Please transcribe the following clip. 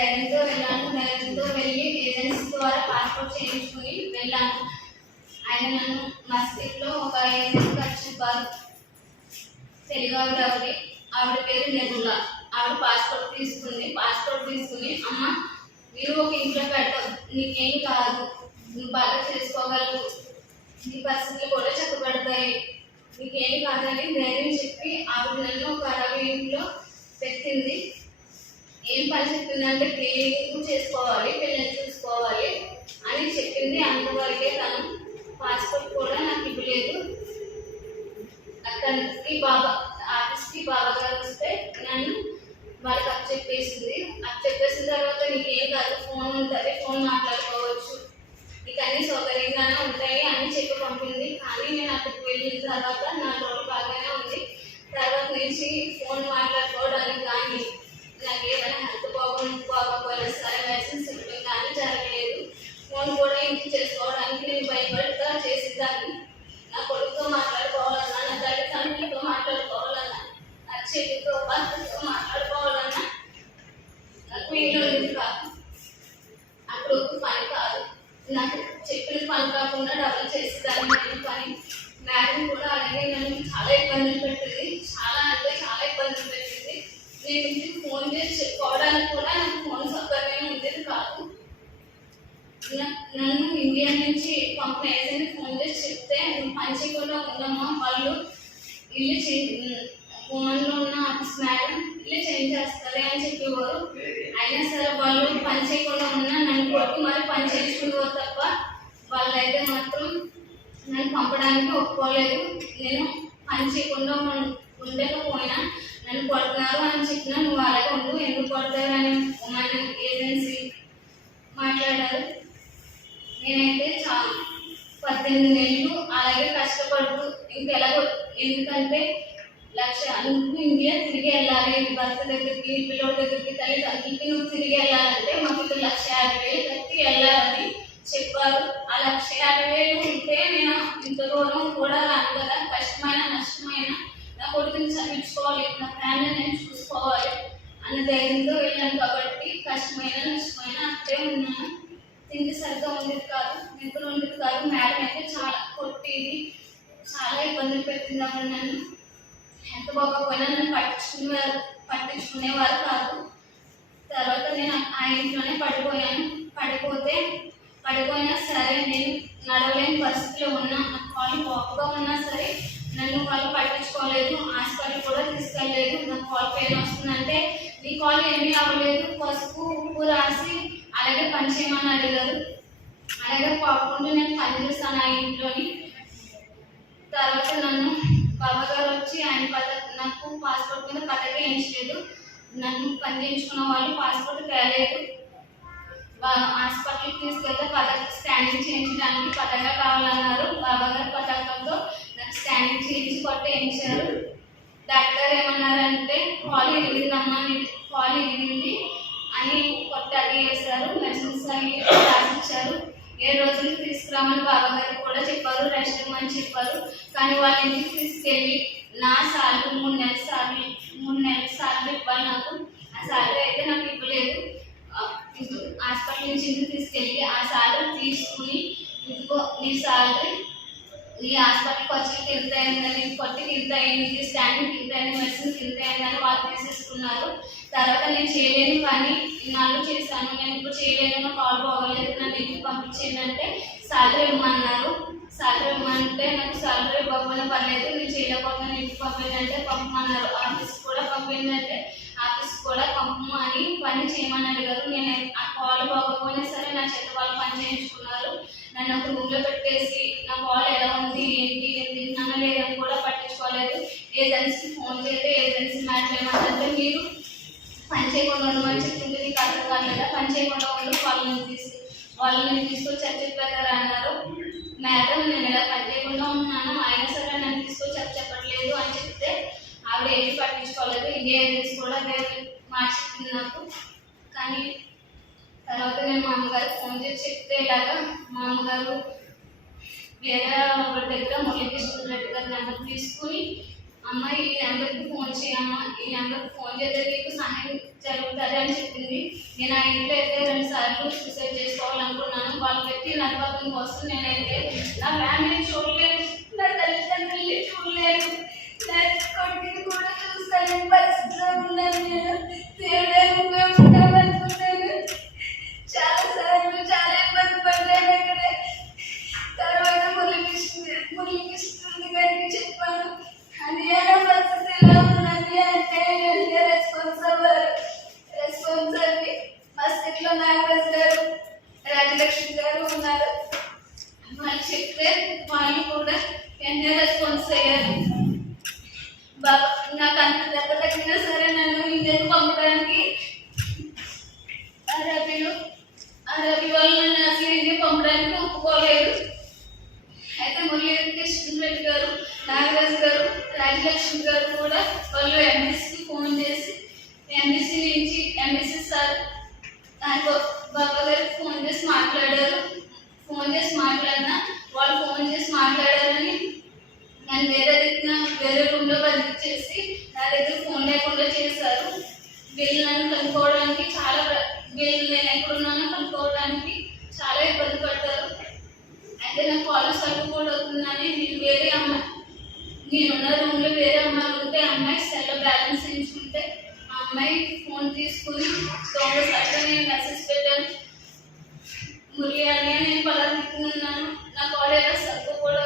ధైర్యంతో వెళ్ళాను ధైర్యంతో వెళ్ళి ఏజెన్సీ ద్వారా పాస్పోర్ట్ చేయించుకుని వెళ్ళాను. ఆయన నన్ను మస్జిద్లో ఒక ఏజెన్సీ ఖర్చు తెలుగు ఆవిడ ఆవిడ ఆవిడ పేరు నెరుల ఆవిడ పాస్పోర్ట్ తీసుకుంది పాస్పోర్ట్ తీసుకుని అమ్మ మీరు ఒక ఇంట్లో పెట్టవు నీకేం కాదు నువ్వు బాగా చేసుకోగలవు నీ పరిస్థితులు కూడా చక్కబడతాయి నీకేం కాదని ధైర్యం చెప్పి ఆ నన్ను ఒక అరవై ఇంట్లో పెట్టింది ఏం అంటే క్లీనింగ్ చేసుకోవాలి పిల్లలు చూసుకోవాలి అని చెప్పింది. అంతవరకే తను పాస్పోర్ట్ కూడా నాకు ఇవ్వలేదు. అక్కడికి బాబా ఆఫీస్కి బాబా గారు వస్తే నన్ను వాళ్ళకి అప్ చెప్పేసింది అప్ చెప్పేసిన తర్వాత నీకు ఏం కాదు ఫోన్ ఉంటుంది ఫోన్ మాట్లాడుకోవచ్చు. నీకు అన్ని సౌకర్యంగానే ఉంటాయి అని చెప్పి పంపింది. కానీ నేను అక్కడికి వెళ్ళిన తర్వాత నా రోజు బాగానే ఉంది. తర్వాత నుంచి ఫోన్ మాట్లాడుకోవడానికి కానీ నాకు ఏమైనా కూడా ఇంటికి చేసుకోవడానికి నేను భయపడతా చేసేదాన్ని. నా కొడుకుతో మాట్లాడుకోవాలన్నా నా తల్లిదండ్రులతో మాట్లాడుకోవాలన్నా నా చెల్లితో భర్తతో మాట్లాడుకోవాలన్నా నాకు ఇంట్లో కాదు అక్కడ ఒక పని కాదు. నాకు చెప్పిన పని కాకుండా డబ్బులు చేసేదాన్ని. నేను పని మేడం కూడా అలాగే నన్ను చాలా ఇబ్బందులు పెట్టింది. చాలా అంటే చాలా ఇబ్బందులు పెట్టింది. నేను ఇంటికి ఫోన్ చేసి చెప్పుకోవడానికి కూడా నాకు ఫోన్ సౌకర్యం ఉండేది కాదు నా- నన్ను ఇండియా నుంచి పంపిన ఏజెంట్ ఫోన్ చేసి చెప్తే పంచికలో పని చేయకుండా వాళ్ళు ఇల్లు ఫోన్లో ఉన్న ఆఫీస్ మేడం ఇల్లు చేంజ్ చేస్తారే అని చెప్పేవారు. అయినా సరే వాళ్ళు పని చేయకుండా ఉన్నా నన్ను కొట్టి మరి పని చేసుకునేవారు తప్ప వాళ్ళైతే మాత్రం నన్ను పంపడానికి ఒప్పుకోలేదు. నేను పని చేయకుండా ఉండకపోయినా నన్ను కొడుతున్నారు అని చెప్పిన నువ్వు అలాగే ఉండు ఎందుకు కొడతారు అని మన ఏజెన్సీ మాట్లాడారు? నేనైతే చా పద్దెనిమిది నెలలు అలాగే కష్టపడుతూ ఇంకెలాగో ఎందుకంటే లక్ష నువ్వు ఇండియా తిరిగి వెళ్ళాలి. నీ భర్త దగ్గరికి నీ పిల్లల దగ్గరికి తల్లిదండ్రులకి నువ్వు తిరిగి వెళ్ళాలంటే మాకు లక్ష యాభై వేలు కట్టి వెళ్ళాలని చెప్పారు. ఆ లక్ష యాభై వేలు ఉంటే నేను ఇంత దూరం కూడా రాను కదా కష్టమైన నష్టమైన నా కొడుకుని చదివించుకోవాలి నా ఫ్యామిలీ నేను చూసుకోవాలి అన్న ధైర్యంతో వెళ్ళాను కాబట్టి కష్టమైన నష్టమైన అక్కడే ఉన్నాను తిండి సరిగ్గా ఉండేది కాదు నిద్ర ఉండేది కాదు. మేడం అయితే చాలా కొట్టేది చాలా ఇబ్బందులు పెట్టింది ఆవిడ నన్ను. ఎంత బాగోకపోయినా నన్ను పట్టించుకునేవారు పట్టించుకునేవారు కాదు. తర్వాత నేను ఆ ఇంట్లోనే పడిపోయాను. పడిపోతే పడిపోయినా సరే నేను నడవలేని పరిస్థితిలో ఉన్నా. నా కాళ్ళు బాగుగా ఉన్నా సరే నన్ను వాళ్ళు పట్టించుకోలేదు హాస్పిటల్ కూడా తీసుకెళ్ళలేదు. నా కాల్ పెయిన్ వస్తుందంటే నీ కాల్ ఏమీ అవ్వలేదు పసుపు ఉప్పు రాసి అలాగే పని చేయమని అడిగారు అలాగే పాపకుండా నేను పని చేస్తాను ఆ ఇంట్లోని. తర్వాత నన్ను బాబా గారు వచ్చి ఆయన పద్ధతి నాకు పాస్పోర్ట్ మీద పద్ధతి వేయించలేదు. నన్ను పని చేయించుకున్న వాళ్ళు పాస్పోర్ట్ తేలేదు. హాస్పిటల్కి తీసుకెళ్తే పథక స్కానింగ్ చేయించడానికి పథక కావాలన్నారు. బాబా గారు పథకంతో నాకు స్కానింగ్ చేయించి కొట్ట వేయించారు. డాక్టర్ ఏమన్నారంటే కాలు ఎగిరిందమ్మా నీది కాలు ఇరిగింది అని కొత్త అది వేశారు మెడిసిన్స్ అవి రాసిచ్చారు. ఏ రోజులు తీసుకురామని బాబా గారికి కూడా చెప్పారు రెస్ట్ ఇవ్వమని చెప్పారు. కానీ వాళ్ళ ఇంటికి తీసుకెళ్ళి నా సార్లు మూడు నెలల సార్లు మూడు నెలల సార్లు ఇవ్వాలి నాకు. ఆ సార్లు అయితే నాకు ఇవ్వలేదు. హాస్పిటల్ నుంచి ఇంటికి తీసుకెళ్ళి ఆ సార్లు తీసుకుని ఇదిగో నీ సాలరీ ఈ హాస్పిటల్ వచ్చి ఇంత కొట్టి తిరుగుతాయి ఇంత అయింది మెడిసిన్ ఇంత వాళ్ళు తీసేసుకున్నారు. తర్వాత నేను చేయలేను కానీ ఇన్నాళ్ళు చేశాను. నేను ఇప్పుడు చేయలేను నా కాల్ బాగోలేదు. నన్ను ఇంటికి పంపించిందంటే అంటే సాలరీ ఇవ్వమన్నారు. సాలరీ ఇవ్వమంటే నాకు సాలరీ ఇవ్వకపోయినా పర్లేదు. నేను చేయలేకపోతే ఇంటికి పంపిందంటే పంపమన్నారు. ఆఫీస్ కూడా పంపిందంటే ఆఫీస్ కూడా పంపము అని పని చేయమని అడిగారు. నేను ఆ కాల్ బాగోకపోయినా సరే నా చేత వాళ్ళు పని చేయించుకున్నారు. నన్ను ఒక రూమ్లో పెట్టేసి నా కాల్ ఎలా ఉంది? ఏంటి? నేను తిన్నాను లేదని కూడా పట్టించుకోలేదు. ఏజెన్సీకి ఫోన్ చేస్తే ఏజెన్సీ మేడం పని చేయకుండా ఉండమని చెప్తుంటే నీకు అర్థం కాలేదా? పని చేయకుండా ఉండు వాళ్ళని తీసి వాళ్ళని తీసుకొచ్చి చర్చ చెప్పారు అన్నారు. మేడం నేను ఇలా పని చేయకుండా ఉన్నాను అయినా సరే నన్ను తీసుకొచ్చి చర్చ చెప్పట్లేదు అని చెప్తే ఆవిడ ఏది పట్టించుకోలేదు. ఇండియా ఏజెన్సీ కూడా నాకు. కానీ తర్వాత నేను మా అమ్మగారికి ఫోన్ చేసి చెప్తే ఇలాగా మా అమ్మగారు వేరే ఒక దగ్గర మురళీకృష్ణ రెడ్డి గారి తీసుకుని అమ్మ ఈ నెంబర్కి ఫోన్ చేయమ్మా ఈ నెంబర్కి ఫోన్ చేస్తే నీకు సహాయం జరుగుతుంది అని చెప్పింది. నేను ఆ ఇంట్లో అయితే రెండు సార్లు సూసైడ్ చేసుకోవాలనుకున్నాను. వాళ్ళు పెట్టి నడపడం కోసం నేనైతే నా ఫ్యామిలీ చూడలేదు. నా తల్లిదండ్రుల్ని చూడలేదు. నా కొడుకుని కూడా చూస్తాను పరిస్థితిలో ఉన్నాను నేను. దేవుడే మా స్థితిలో నాగరాజు గారు రాజలక్ష్మి గారు ఉన్నారు. వాళ్ళు చెప్తే వాళ్ళు కూడా వెంటనే రెస్పాన్స్ అయ్యారు. బాబా నాకు అంత దెబ్బ తగ్గినా సరే నన్ను ఇండియాకి పంపడానికి అరబీలు అరబీ వాళ్ళు నన్ను అసలు ఇండియా పంపడానికి ఒప్పుకోలేదు. అయితే మురళీ కృష్ణ రెడ్డి గారు నాగరాజు గారు రాజలక్ష్మి గారు కూడా వాళ్ళు ఎంఎస్కి ఫోన్ చేసి ఎంఎస్సీ నాకు బాబా గారికి ఫోన్ చేసి మాట్లాడారు ఫోన్ చేసి మాట్లాడినా వాళ్ళు ఫోన్ చేసి మాట్లాడారని నన్ను వేరే దిక్కున వేరే రూమ్లో పంపించేసి నా దగ్గర ఫోన్ లేకుండా చేశారు. వీళ్ళు నన్ను కనుక్కోవడానికి చాలా వీళ్ళు నేను ఎక్కడున్నానో కనుక్కోవడానికి చాలా ఇబ్బంది పడ్డారు. అయితే నాకు కాలేజ్ చదువు అవుతుందని నేను వేరే అమ్మాయి నేనున్న రూమ్లో వేరే అమ్మాయి ఉంటే అమ్మాయి సెల్ బ్యాలెన్స్ ఎంచుకుంటే అమ్మాయి ఫోన్ తీసుకుని కాంగ్రెస్ నేను మెసేజ్ పెట్టాను. మురియాలి నేను పలానా ఉన్నాను. నా కాల్ ఎలా సరిపోకూడదు